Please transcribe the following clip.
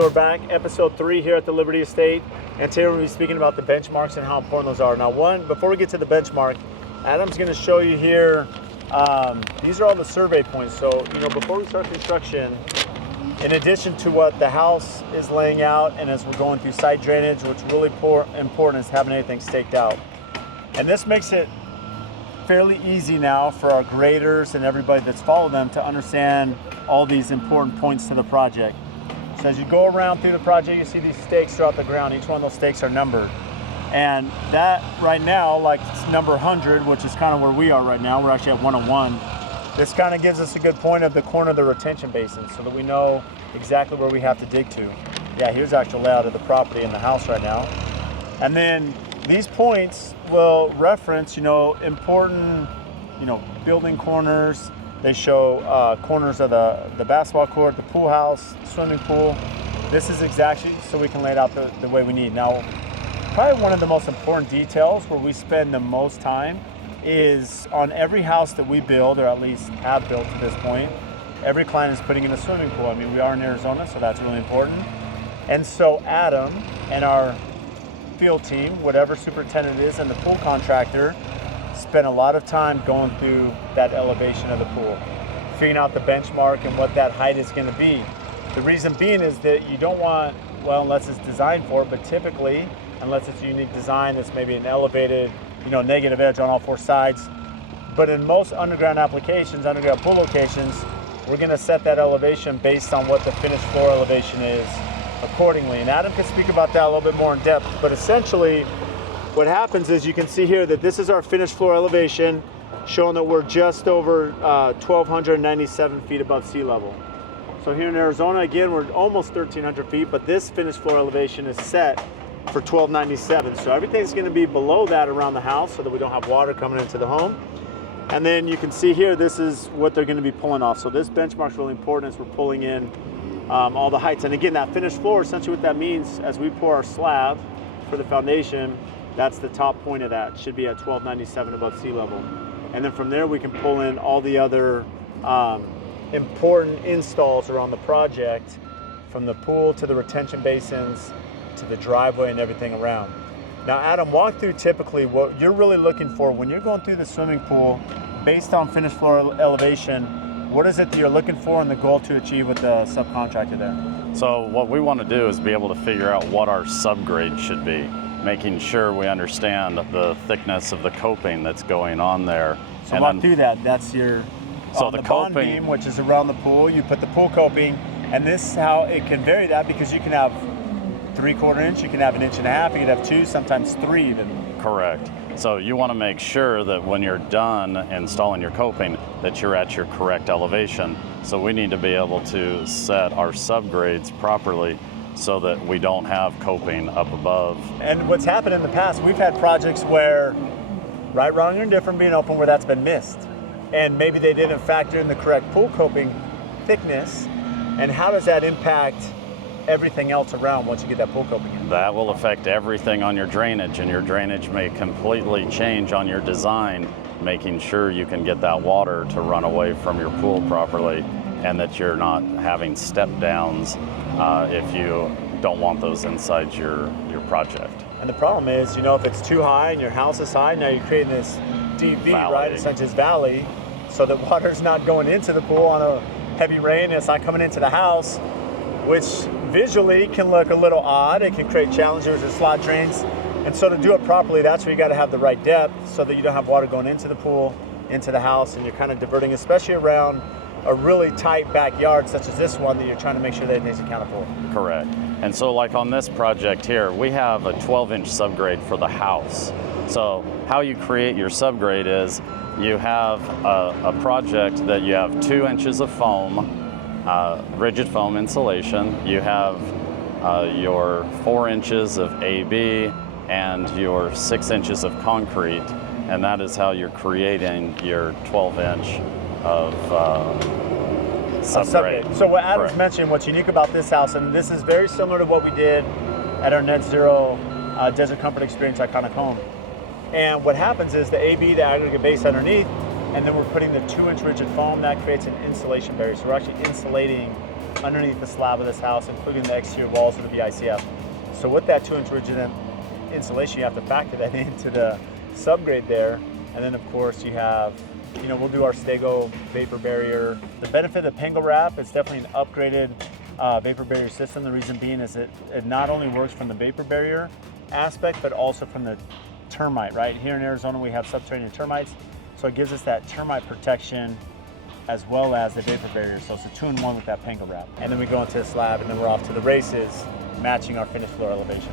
So we're back, episode 3 here at the Liberty Estate, and today we're going to be speaking about the benchmarks and how important those are. Now, before we get to the benchmark, Adam's going to show you here, these are all the survey points. So, before we start construction, in addition to what the house is laying out, and as we're going through site drainage, what's really important is having anything staked out. And this makes it fairly easy now for our graders and everybody that's followed them to understand all these important points to the project. So as you go around through the project, you see these stakes throughout the ground. Each one of those stakes are numbered. And that right now, like it's number 100, which is kind of where we are right now. We're actually at 101. This kind of gives us a good point of the corner of the retention basin so that we know exactly where we have to dig to. Yeah, here's the actual layout of the property in the house right now. And then these points will reference, important, building corners. They show corners of the basketball court, the pool house, swimming pool. This is exactly so we can lay it out the way we need. Now, probably one of the most important details where we spend the most time is on every house that we build, or at least have built to this point, every client is putting in a swimming pool. I mean, we are in Arizona, so that's really important. And so Adam and our field team, whatever superintendent is, and the pool contractor, spent a lot of time going through that elevation of the pool, figuring out the benchmark and what that height is going to be. The reason being is that you don't want, unless it's designed for it, but typically, unless it's a unique design that's maybe an elevated, negative edge on all 4 sides. But in most underground applications, underground pool locations, we're going to set that elevation based on what the finished floor elevation is accordingly. And Adam can speak about that a little bit more in depth, but essentially, what happens is you can see here that this is our finished floor elevation, showing that we're just over 1,297 feet above sea level. So here in Arizona, again, we're almost 1,300 feet, but this finished floor elevation is set for 1,297. So everything's going to be below that around the house so that we don't have water coming into the home. And then you can see here, this is what they're going to be pulling off. So this benchmark is really important as we're pulling in all the heights. And again, that finished floor, essentially what that means, as we pour our slab for the foundation, that's the top point of that. It should be at 1,297 above sea level. And then from there, we can pull in all the other important installs around the project, from the pool to the retention basins to the driveway and everything around. Now, Adam, walk through typically what you're really looking for when you're going through the swimming pool based on finished floor elevation. What is it that you're looking for and the goal to achieve with the subcontractor there? So what we want to do is be able to figure out what our subgrade should be, making sure we understand the thickness of the coping that's going on there. So walk through that. That's your so the bond beam, which is around the pool. You put the pool coping, and this is how it can vary that, because you can have 3/4 inch, you can have 1.5 inches, you can have 2, sometimes 3 even. Correct. So you want to make sure that when you're done installing your coping, that you're at your correct elevation. So we need to be able to set our subgrades properly so that we don't have coping up above. And what's happened in the past, we've had projects where, right, wrong, or indifferent being open, where that's been missed. And maybe they didn't factor in the correct pool coping thickness. And how does that impact everything else around once you get that pool coping in? That will affect everything on your drainage, and your drainage may completely change on your design, making sure you can get that water to run away from your pool properly, and that you're not having step downs if you don't want those inside your project. And the problem is, if it's too high and your house is high, now you're creating this deep V, right? Essentially this valley, so that water's not going into the pool on a heavy rain, it's not coming into the house, which visually can look a little odd. It can create challenges with slot drains. And so to do it properly, that's where you got to have the right depth so that you don't have water going into the pool, into the house, and you're kind of diverting, especially around a really tight backyard such as this one that you're trying to make sure that everything's accounted for. Correct. And so like on this project here, we have a 12-inch subgrade for the house. So how you create your subgrade is you have a project that you have 2 inches of foam, rigid foam insulation. You have your 4 inches of AB and your 6 inches of concrete, and that is how you're creating your 12-inch of subgrade. So what Adam's mentioned, what's unique about this house, and this is very similar to what we did at our net zero Desert Comfort Experience iconic home. And what happens is the AB, the aggregate base underneath, and then we're putting the 2-inch rigid foam that creates an insulation barrier. So we're actually insulating underneath the slab of this house, including the exterior walls of the VICF. So with that 2-inch rigid insulation, you have to factor that into the subgrade there. And then of course you have, we'll do our Stego vapor barrier. The benefit of the Pengo wrap, it's definitely an upgraded vapor barrier system. The reason being is it not only works from the vapor barrier aspect, but also from the termite, right? Here in Arizona, we have subterranean termites. So it gives us that termite protection as well as the vapor barrier. So it's a 2-in-1 with that Pengo wrap. And then we go into the slab and then we're off to the races, matching our finished floor elevation.